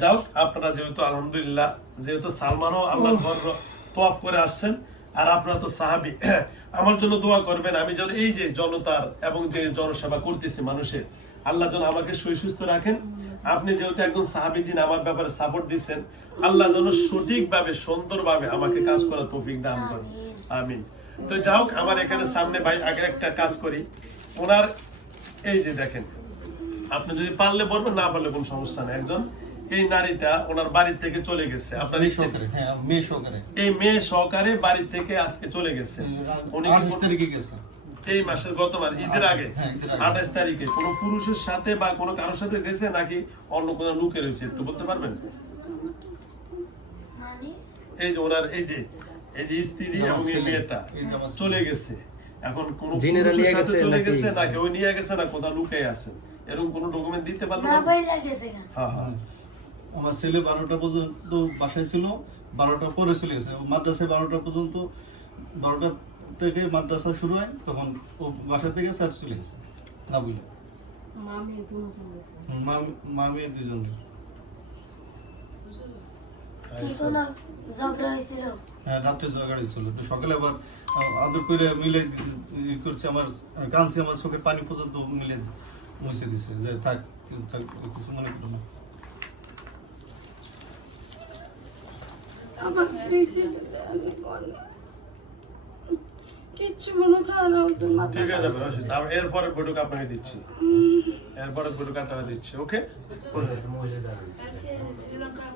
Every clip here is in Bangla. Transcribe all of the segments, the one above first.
যাও আপনারা যেহেতু আলহামদুলিল্লাহ যেহেতু সালমানও আল্লাহ ঘর তোয়াফ করে আসছেন আর আপনারা তো সাহাবি। আমার জন্য দোয়া করবেন আমি যেন এই যে জনতার এবং যে জনসেবা করতেছি মানুষের আল্লাহ যেন আমাকে সুস্থ রাখেন। আপনি যেহেতু একজন সাহাবি যিনি আমার ব্যাপারে সাপোর্ট দিচ্ছেন আল্লাহ যেন সঠিকভাবে সুন্দরভাবে আমাকে কাজ করার তৌফিক দান করেন। আমিন। তো হোক আমার এখানে সামনে ভাই আগে একটা কাজ করি। ওনার এই যে দেখেন আপনি যদি পারলে বলবেন না পারলে কোনো সমস্যা নেই। একজন এই নারীটা ওনার বাড়ি থেকে চলে গেছে। আপনার মেয়ে সহকারে হ্যাঁ এই মেয়ে সহকারে বাড়ি থেকে আজকে চলে গেছে। উনি তারিখে গেছে। এই মাসের গত মাস ঈদের আগে। হ্যাঁ, ঈদের আগে। আঠাশ তারিখে। কোন পুরুষের সাথে বা কোনো কারোর সাথে গেছে নাকি অন্য কোনো লুকে রয়েছে? একটু বলতে পারবেন? মানে? এই যে ওনার এই যে এই যে স্ত্রী এবং এই মেয়েটা। চলে গেছে। এখন কোন পুরুষের সাথে চলে গেছে নাকি ওই নিয়ে গেছে না কোথাও লুকে আছে? এরকম কোনো ডকুমেন্ট দিতে পারল না গা। হ্যাঁ হ্যাঁ। আমার ছেলে বারোটা পর্যন্ত বাসায় ছিল বারোটা পরে চলে গেছে। মাদ্রাসায় বারোটা পর্যন্ত বারোটা থেকে মাদ্রাসা শুরু হয় তখন ও বাসা থেকে স্যার চলে গেছে না বুঝলে মা মেয়ে দুজন। ঝগড়া হয়েছিল? হ্যাঁ তো সকালে আবার আদর করে মিলে করছে আমার আমার চোখে পানি পর্যন্ত মিলে মুছে দিছে। যে থাক থাক, কিছু মনে করো না। আমার কিচ্ছু মনে থাকে মাথা ঠিক আছে তারপর এরপরে বৈঠক আপনাকে দিচ্ছি। এরপরে বৈঠক আপনারা দিচ্ছি ওকে? শ্রীলঙ্কার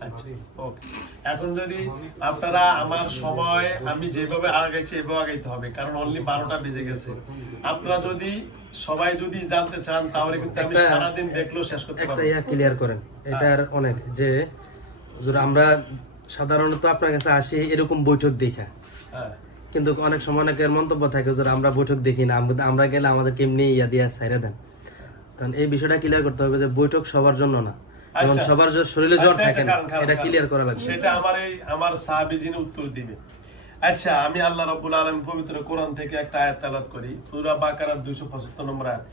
একটু একটু আচ্ছা এখন যদি আপনারা আমার সময় আমি যেভাবে আগাইছি এভাবে আগাইতে হবে কারণ অনলি বারোটা বেজে গেছে। আপনারা যদি সবাই যদি জানতে চান তাহলে কিন্তু আমি সারাদিন দেখলেও শেষ করতে পারব। ইয়া ক্লিয়ার করেন এটার অনেক যে আমরা সাধারণত আপনার কাছে আসি এরকম বৈঠক দেখা। হ্যাঁ। কিন্তু অনেক সময় অনেকের মন্তব্য থাকে হুজুর আমরা বৈঠক দেখি না আমরা- গেলে আমাদের কেমনি ইয়া দিয়া ছাইরা দেন। কারণ এই বিষয়টা ক্লিয়ার করতে হবে যে বৈঠক সবার জন্য না। আচ্ছা। সবার শরীরে জ্বর আচ্ছা, থাকে আচ্ছা, না। কারণ, এটা ক্লিয়ার করা লাগবে। সেটা আমার এই আমার সাহাবী যিনি উত্তর দিবে আচ্ছা আমি আল্লাহ রাব্বুল আলামিন পবিত্র কোরআন থেকে একটা আয়াত তেলাওয়াত করি। সূরা বাকারার 275 নম্বর আয়াত।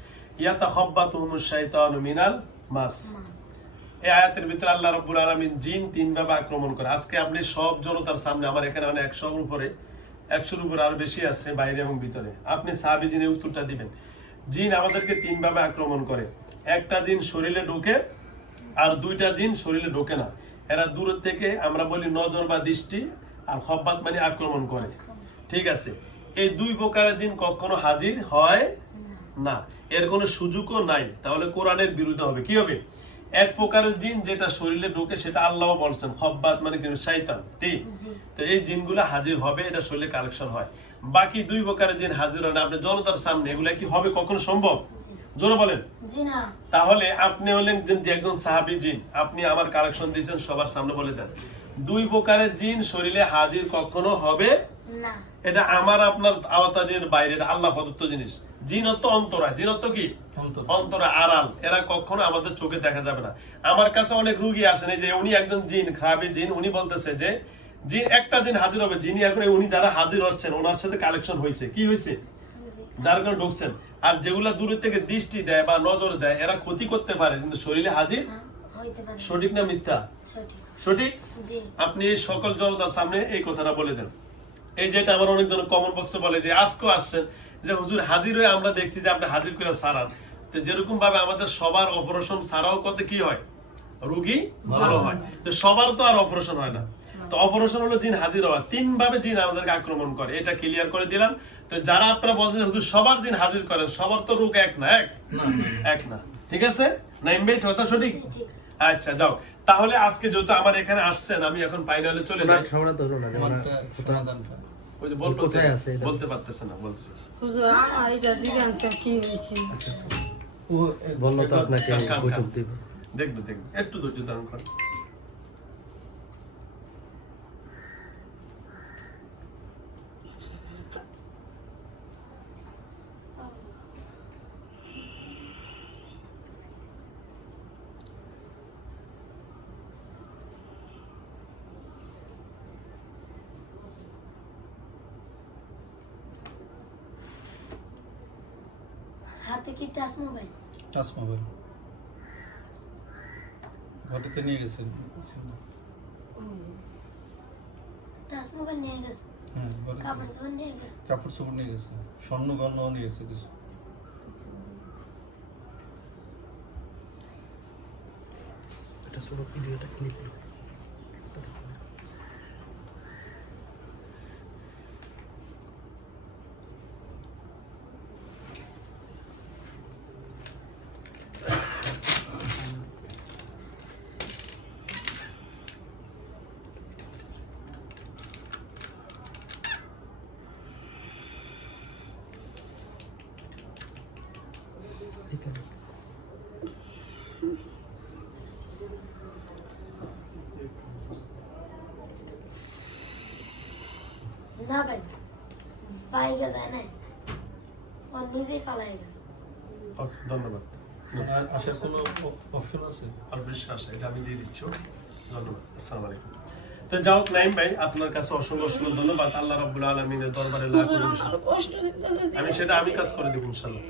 ইয়াতাখাব্বাতুহুমুশ শাইতানু মিনাল মাস। এই আয়াতের ভিতরে আল্লাহ রাব্বুল আলামিন জিন তিন ভাবে আক্রমণ করে। আজকে আপনি সব জনতার সামনে আমার এখানে মানে একশোর উপরে একশোর উপরে আরও বেশি আছে বাইরে এবং ভিতরে। আপনি সাহাবী জিনের উত্তরটা দিবেন। জিন আমাদেরকে তিন ভাবে আক্রমণ করে। একটা জিন শরীরে ঢোকে আর দুইটা জিন শরীরে ঢোকে না। এরা দূর থেকে, আমরা বলি নজর বা দৃষ্টি আর খব্বাত মানে আক্রমণ করে। ঠিক আছে? এই দুই প্রকারের জিন কখনো হাজির হয় না। এর কোনো সুযোগও নাই। তাহলে কোরআনের বিরুদ্ধে হবে। কি হবে? এক প্রকারের জিন যেটা শরীরে ঢোকে, সেটা আল্লাহ বলছেন। খব্বাত মানে কি? শয়তান। ঠিক? তো এই জিনগুলো হাজির হবে, এটা শরীরে কালেকশন হয়। বাকি দুই প্রকারের জিন হাজির হয় না। আপনি জনতার সামনে এগুলা কি হবে? কখনো সম্ভব? জোরে বলেন। জি না। তাহলে আপনি হলেন একজন সাহাবি জিন। আপনি আমার কালেকশন দিয়েছেন সবার সামনে বলে দেন। দুই প্রকারের জিন শরীরে হাজির কখনো হবে? না। এটা আমার আপনার আওতাজের বাইরে আল্লাহ প্রদত্ত জিনিস। জিনত্ব অন্তরা। জিনত্ব কি? অন্তরা। অন্তরা আড়াল। এরা কখনো আমাদের চোখে দেখা যাবে না। আমার কাছে অনেক রুগী আসেন যে উনি একজন জিন সাহাবি জিন উনি বলতেছে যে জিন একটা জিন হাজির হবে। যিনি এখন উনি যারা হাজির হচ্ছেন ওনার সাথে কালেকশন হয়েছে। কি হয়েছে? যার কারণে ঢুকছেন। আর যেগুলা দূরের থেকে দৃষ্টি দেয় বা নজর দেয় এরা ক্ষতি করতে পারে কিন্তু শরীরে হাজির? হ্যাঁ, সঠিক না মিথ্যা? সঠিক। আপনি সকল জনতার সামনে এই কথাটা বলে দেন। এই যেটা আমার অনেকজন কমন বক্সে বলে যে আজকেও আসছেন যে হুজুর হাজির হয়ে আমরা দেখছি যে আপনি হাজির করে সারান। তো যেরকম ভাবে আমাদের সবার অপারেশন সারাও করতে কি হয়? রুগী ভালো হয়। তো সবার তো আর অপারেশন হয় না। তো অপারেশন হলো জিন হাজির হওয়া। তিন ভাবে জিন আমাদেরকে আক্রমণ করে। এটা ক্লিয়ার করে দিলাম। তো যারা আপনারা বলছেন হুজুর সবার জিন হাজির করেন সবার তো রোগ এক না এক? এক না। ঠিক আছে? নাইমবেট কথা সঠিক? আচ্ছা যাও। তাহলে আজকে যেহেতু আমার এখানে আসছেন আমি এখন ফাইনালে চলে যাই। সমাধান তো হলো না ওই যে বলব কোথায় আছে বলতে পারতেছে না বলতেছে। না। হুজুর আমার এটা জিজ্ঞাসা কি হয়েছে? ও বলল তো আপনাকে দেখবে দেখবে। একটু ধৈর্য ধারণ করেন। হাতে কি টাচ মোবাইল? Touch mobile. ঘরেতে নিয়ে গেছেন টাচ মোবাইল নিয়ে গেছে? হ্যাঁ কাপড় চোপড় নিয়ে গেছে? কাপড় চোপড় নিয়ে গেছে। স্বর্ণ গহনাও নিয়ে গেছে কিছু। এটা ছোট ভিডিওটা ক্লিক না ভাই বাইকে যায় নাই ও নিজেই পালাই গেছে। ধন্যবাদ। আসার কোনো অপশন আছে? আর বিশ্বাস এটা আমি দিয়ে দিচ্ছি ধন্যবাদ। আসসালামু আলাইকুম। তো যাও নাইম ভাই আপনার কাছে অসংখ্য অসংখ্য ধন্যবাদ। আল্লাহ রাব্বুল আলামিনের দরবারে আমি সেটা আমি কাজ করে দিব ইনশাল্লাহ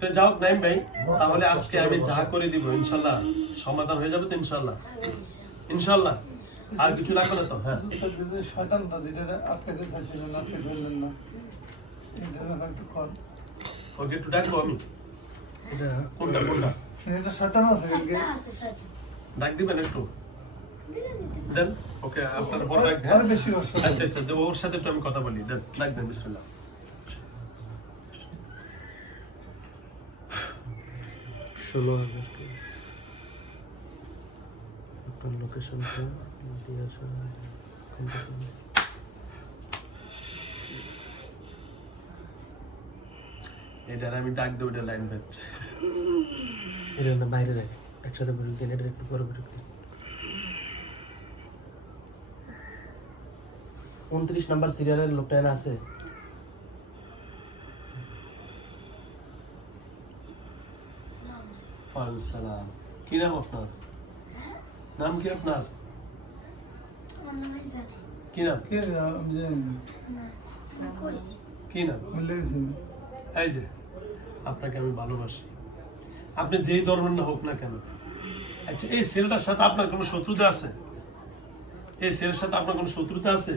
তো যাও হোক, নাইম ভাই তাহলে আজকে আমি যা করে দিব ইনশাল্লাহ সমাধান হয়ে যাবে তো ইনশাল্লাহ। ইনশাল্লাহ। আর কিছু লাগবে না তো? হ্যাঁ। শয়তানটা যেটা আটকাতে চাইছিলেন আটকে ফেললেন না। একটু কর। ওকে একটু ডাকবো আমি। এটা কোনটা কোনটা? এটা শয়তান আছে ডাক দিবেন একটু। দেন ওকে আপনার বড় ডাক হ্যাঁ? বেশি আচ্ছা আচ্ছা ওর সাথে একটু আমি কথা বলি। দেন ডাকবেন বিসমিল্লাহ। ষোলো হাজার আপনার লোকেশনটা দিয়ে আসুন। এটার আমি ডাক দেবো এটা লাইন এটা না বাইরে রাখ। একসাথে বলে দিন এটা একটু পরে বলে দিন উনত্রিশ নাম্বার সিরিয়ালের লোকটা আছে আসসালামু আলাইকুম। সালাম। কি নাম আপনার? নাম কি আপনার? আমার নাম কি নাম? কি নাম? এই যে আপনাকে আমি ভালোবাসি। আপনি যেই ধর্মের না হোক না কেন আচ্ছা এই ছেলেটার সাথে আপনার কোনো শত্রুতা আছে? এই ছেলের সাথে আপনার কোনো শত্রুতা আছে?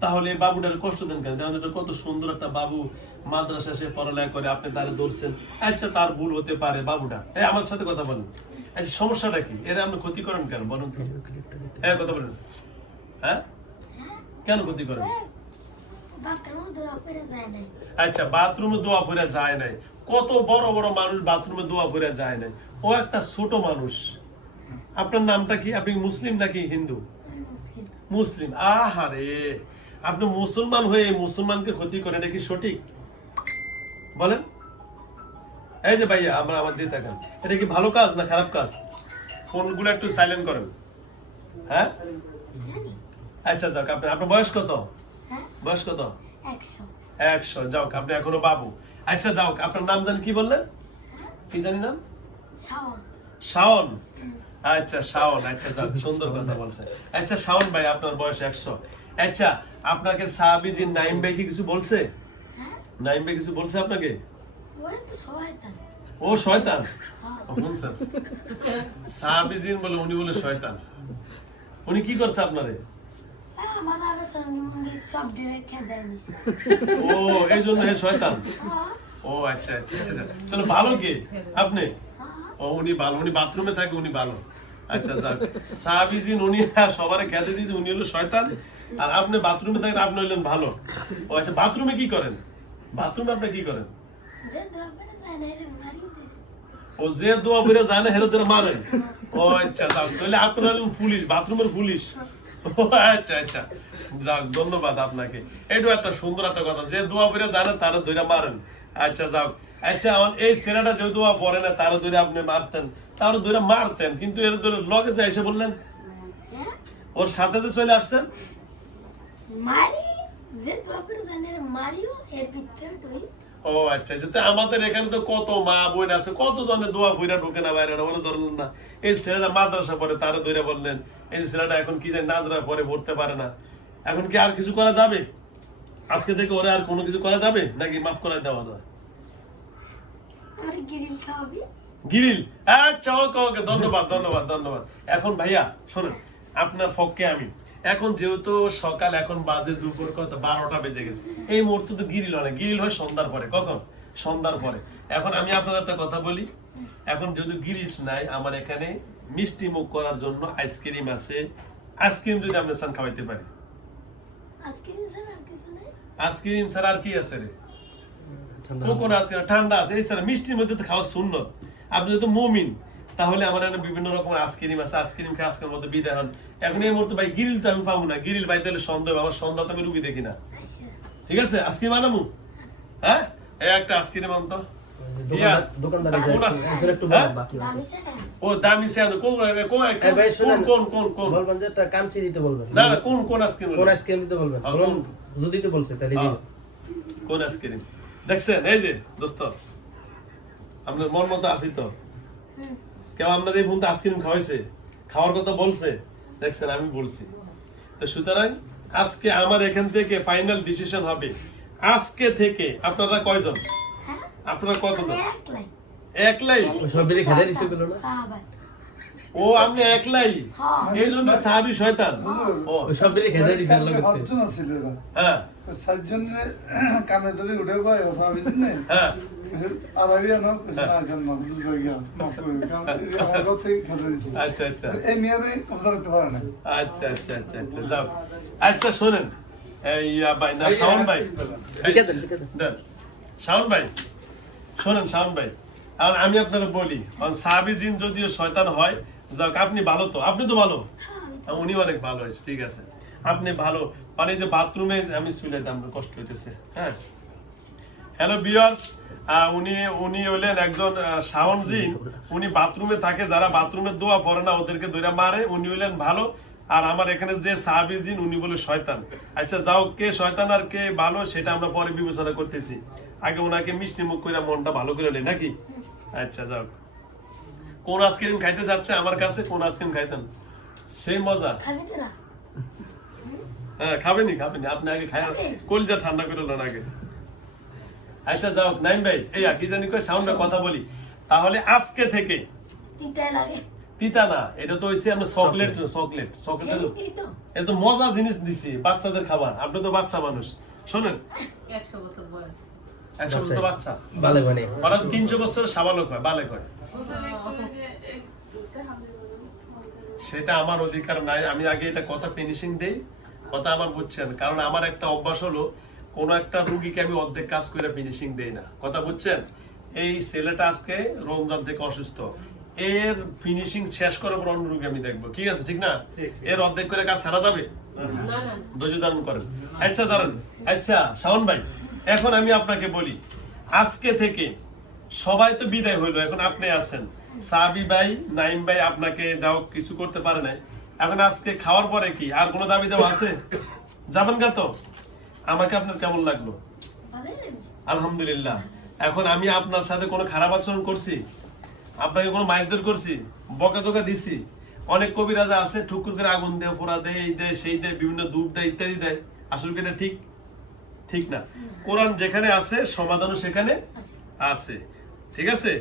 তাহলে বাবুটার কষ্ট দেন কেন? দেখুন কত সুন্দর একটা বাবু মাদ্রাসা সে পড়ালেখা করে আপনি তারে ধরছেন। আচ্ছা তার ভুল হতে পারে বাবুটা। এই, আমার সাথে কথা বলেন। আচ্ছা সমস্যাটা কি? এরা আপনি ক্ষতি করেন কেন? বলুন হ্যাঁ কথা বলেন। হ্যাঁ? কেন ক্ষতি করেন? আচ্ছা বাথরুমে দোয়া করে যায় নাই। কত বড় বড় মানুষ বাথরুমে দোয়া করে যায় নাই। ও একটা ছোট মানুষ। আপনার নামটা কি? আপনি মুসলিম নাকি হিন্দু? মুসলিম। আহারে! আপনি মুসলমান হয়ে মুসলমানকে ক্ষতি করে এটা কি সঠিক? বলেন। এই যে ভাইয়া আমরা আমার দিয়ে থাকেন এটা কি ভালো কাজ না খারাপ কাজ? ফোনগুলো একটু সাইলেন্ট করেন। হ্যাঁ? আচ্ছা যাক আপনি আপনার বয়স কত? হ্যাঁ? বয়স কত? একশো। যাও আপনি এখনও বাবু। আচ্ছা যাও আপনার নাম জানি কি বললেন? কি জানি নাম? শাওন। শাওন? আচ্ছা শাওন আচ্ছা যাও সুন্দর কথা বলছেন। আচ্ছা শাওন ভাই আপনার বয়স একশো। আচ্ছা আপনাকে সাহাবিজি নাইম ভাই কি কিছু বলছে? হ্যাঁ? নাইম ভাই কিছু বলছে আপনাকে? ও শয়তান। শুনছেন সাহাবিজিন বলে উনি বলে শয়তান। উনি কি করছে আপনারে? হ্যাঁ, ও এই জন্য হে শয়তান? হ্যাঁ। ও আচ্ছা আচ্ছা তাহলে ভালো কে? আপনি? ও উনি ভালো উনি বাথরুমে থাকে উনি ভালো। আচ্ছা যাক। সাহাবিজিন উনি সবার খেতে দিয়েছে উনি হলো শয়তান। আর আপনি বাথরুমে থাকেন আপনি হলেন ভালো। ও আচ্ছা বাথরুমে কি করেন? বাথরুমে আপনি কি করেন? যে ও যে দোয়া করে যায় না হেরোদের মারেন ও আচ্ছা তাহলে আপনি হলেন পুলিশ বাথরুমের পুলিশ। আচ্ছা আচ্ছা। যাক ধন্যবাদ আপনাকে। এটাও একটা সুন্দর একটা কথা যে দোয়া করে জানেন তারা ধরে মারেন। আচ্ছা যাক। আচ্ছা এই ছেলেটা যে দোয়া পড়ে না তারা ধরে আপনি মারতেন তারা ধরে মারতেন কিন্তু এর ধরে লগে যায় এসে বললেন? হ্যাঁ? ওর সাথে যে চলে আসছেন? মারি যে করে মারিও এর ভিতরে ও আচ্ছা যেতে আমাদের এখানে তো কত মা বোন আছে কত জনের দোয়া বইরা ঢুকে না বাইরে না বলে ধরলেন না। এই ছেলেটা মাদ্রাসা পড়ে তারা ধরে বললেন এই ছেলেটা এখন কি জানি নাজরা পরে পড়তে পারে না। এখন কি আর কিছু করা যাবে? আজকে থেকে ওরে আর কোনো কিছু করা যাবে? নাকি মাফ করাই দেওয়া যায়? গিরিল খাওয়াবি? গিরিল? আচ্ছা ওকে ওকে। ধন্যবাদ ধন্যবাদ ধন্যবাদ। এখন ভাইয়া শোনেন আপনার ফককে আমি এখন যেহেতু সকাল এখন বাজে দুপুর কত বারোটা বেজে গেছে। এই মুহূর্তে তো গিরিল হয় না। গিরিল হয় সন্ধ্যার পরে। কখন? সন্ধ্যার পরে। এখন আমি আপনাদের একটা কথা বলি। এখন যেহেতু গিরিশ নাই আমার এখানে মিষ্টি মুখ করার জন্য আইসক্রিম আছে। আইসক্রিম যদি আপনি চান খাওয়াইতে পারি আইসক্রিম ছাড়া আর কিছু নেই। আইসক্রিম ছাড়া আর কি আছে রে? ঠান্ডা কোন আছে। ঠান্ডা আছে। এছাড়া মিষ্টির মধ্যে তো খাওয়া সুন্নত। আপনি যেহেতু মুমিন তাহলে আমার এখানে বিভিন্ন রকম আইসক্রিম আছে আইসক্রিম খেয়ে আজকের মধ্যে বিদায় হন। এখন এই মুহূর্তে ভাই গিরিল তো আমি পাবো না। গিরিল ভাই তাহলে সন্দেহ আমার সন্ধ্যা তো আমি রুগী দেখি না। ঠিক আছে? আইসক্রিম আনামু হ্যাঁ? এই একটা আইসক্রিম আনতো। ও দামি কোন কোন কোন কোন কোন কোন? বলবেন যে কাঞ্চি দিতে বলবেন। না না কোন কোন আইসক্রিম কোন আইসক্রিম দিতে বলবেন? হ্যাঁ, বলুন যদি দিতে বলছে তাহলে হ্যাঁ। কোন আইসক্রিম দেখছেন? এই যে দোস্ত। আপনার মন মতো আছি তো। কেউ আপনার এই ফোনটা আইসক্রিম খাওয়াইছে খাওয়ার কথা বলছে দেখছেন আমি বলছি। তো সুতরাং আজকে আমার এখান থেকে ফাইনাল ডিসিশন হবে। আজকে থেকে আপনারা কয়জন? হ্যাঁ? আপনারা কতজন? এক একলাই। একলাই? সব মিলে খেলে দিছে গুলো না? সাহাবাই ও আপনি একলাই? হ্যাঁ। এই জন্য সাহাবি শয়তান। ও সব দিকে খেতে ছিল এরা হ্যাঁ। কানে ধরে উঠে হ্যাঁ। আরবিয়া নাম গিয়া আচ্ছা আচ্ছা। এই মেয়েদের কবজা করতে পারে না। আচ্ছা আচ্ছা আচ্ছা আচ্ছা যাও। আচ্ছা শোনেন। ইয়া ভাই না শাওন ভাই। লিখে দেন লিখে দেন। দেন। শাওন ভাই শোনেন শাওন ভাই। আর আমি আপনাকে বলি কারণ সাহাবিজিন যদিও শয়তান হয় যাক আপনি ভালো তো। আপনি তো ভালো? উনি অনেক ভালো হয়েছে ঠিক আছে। আপনি ভালো। মানে যে বাথরুমে আমি শুলে কষ্ট হইতেছে হ্যাঁ। হ্যালো বিয়ার্স উনি উনি হলেন একজন আহ, শাওন জিন উনি বাথরুমে থাকে যারা বাথরুমে দোয়া পড়ে না ওদেরকে দৈরা মারে। উনি হলেন ভালো। আর আমার এখানে যে সাহাবি জিন উনি বলে শয়তান। আচ্ছা যাও কে শয়তান আর কে ভালো সেটা আমরা পরে বিবেচনা করতেছি। আগে ওনাকে মিষ্টি মুখ করে মনটা ভালো করে নাকি? আচ্ছা যাও কোন আইসক্রিম খাইতে যাচ্ছে আমার কাছে কোন আইসক্রিম খাইতেন? সেই মজা। হ্যাঁ খাবেনি খাবেনি আপনি আগে খাবে। কলজা ঠান্ডা করে নেন আগে। আচ্ছা যাও নাইম ভাই এই কি জানি কই সাউন্ডে কথা বলি। তাহলে আজকে থেকে তিতা না এটা তো হইছে আমরা চকলেট চকলেট। চকলেট এটা তো মজা জিনিস দিছি বাচ্চাদের খাবার। আপনি তো বাচ্চা মানুষ। শোনেন। একশো বছর বয়স। একশো তো বাচ্চা। ভালো মানে তিনশো বছর সাবালক হয় বালেক হয় সেটা আমার অধিকার নাই। আমি আগে এটা কথা ফিনিশিং দেই কথা আমার বুঝছেন। কারণ আমার একটা অভ্যাস হলো কোন একটা রুগীকে আমি অর্ধেক কাজ করে ফিনিশিং দেই না। কথা বুঝছেন? এই ছেলেটা আজকে রমজান থেকে অসুস্থ। এর ফিনিশিং শেষ করার পর অন্য রুগী আমি দেখব। ঠিক আছে ঠিক না? এর অর্ধেক করে কাজ সারা যাবে? ধৈর্য ধারণ করেন। আচ্ছা দাঁড়ান। আচ্ছা শাওন ভাই এখন আমি আপনাকে বলি, আজকে থেকে সবাই তো বিদায় হইল, এখন আপনি আছেন। সাবি ভাই নাইম ভাই আপনাকে যাও, কিছু করতে পারে নাই। এখন আজকে খাওয়ার পরে কি আর কোনো দাবি দেওয়া আছে? যাবেন গা তো। আমাকে আপনার কেমন লাগল? আলহামদুলিল্লাহ। এখন আমি আপনার সাথে কোনো খারাপ আচরণ করছি? আপনাকে কোনো মাইকদের করছি? বকাঝোকা দিছি? অনেক কবিরাজা আছে, ঠুকুর করে আগুন দেয় পোড়া দেয়, এই দেয়, সেই দেয়, বিভিন্ন ধূপ দেয়, ইত্যাদি দেয়। আসলে এটা ঠিক? ঠিক না। কোরআন যেখানে আছে সমাধানও সেখানে আছে। ঠিক আছে?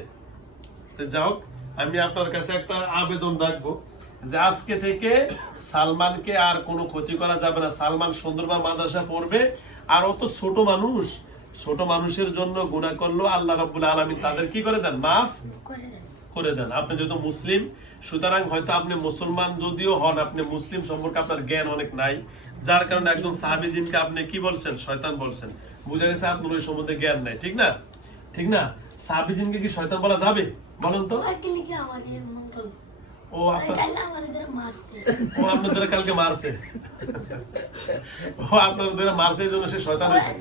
যাও আমি আপনার কাছে একটা আবেদন রাখব যে আজকে থেকে সালমানকে আর কোনো ক্ষতি করা যাবে না। সালমান সুন্দরবন মাদ্রাসা পড়বে আর অত ছোট মানুষ। ছোট মানুষের জন্য গুণা করল আল্লাহ রব্বুল আলমী তাদের কি করে দেন? মাফ করে দেন। আপনি যেহেতু মুসলিম সুতরাং হয়তো আপনি মুসলমান যদিও হন আপনি মুসলিম সম্পর্কে আপনার জ্ঞান অনেক নাই। যার কারণে একজন সাহাবিজিনকে আপনি কি বলছেন? শয়তান বলছেন। বুঝা গেছে আপনার ওই সম্বন্ধে জ্ঞান নাই ঠিক না? ঠিক না? সাহাবিজিনকে কি শয়তান বলা যাবে? বলেন তো। ও আপনার কালকে মারছে। ও আপনাদের মারছে। এই জন্য সে শয়তান হয়েছে।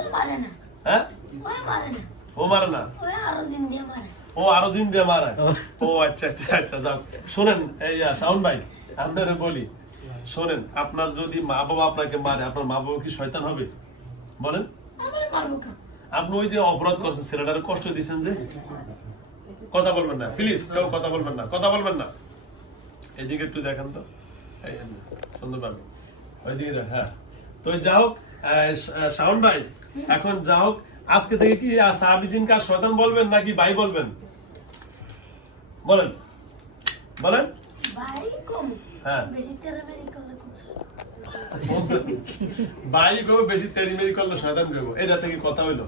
হ্যাঁ? ওই মারে না। ও মারে না। আরও জিন মারে। ও আরও দিন দিয়ে মারা ও। আচ্ছা আচ্ছা আচ্ছা যাও শোনেন শাওন ভাই আপনারা বলি। শোনেন আপনার যদি মা বাবা আপনাকে মারে আপনার মা বাবা কি শয়তান হবে? বলেন। আপনি ওই যে অপরাধ করছেন ছেলেটার কষ্ট দিয়েছেন যে? কথা বলবেন না প্লিজ কেউ কথা বলবেন না কথা বলবেন না। এদিকে একটু দেখেন তো। সুন্দর পাবেন ওইদিকে হ্যাঁ। তো যা হোক শাওন ভাই এখন যা হোক আজকে থেকে কি সাহাবিজিন কাজ শয়তান বলবেন নাকি ভাই বলবেন? বলেন। বলেন। হ্যাঁ। গো বেশি তেরি মেরি করলে শয়তান গো এটা থেকে কথা হইল।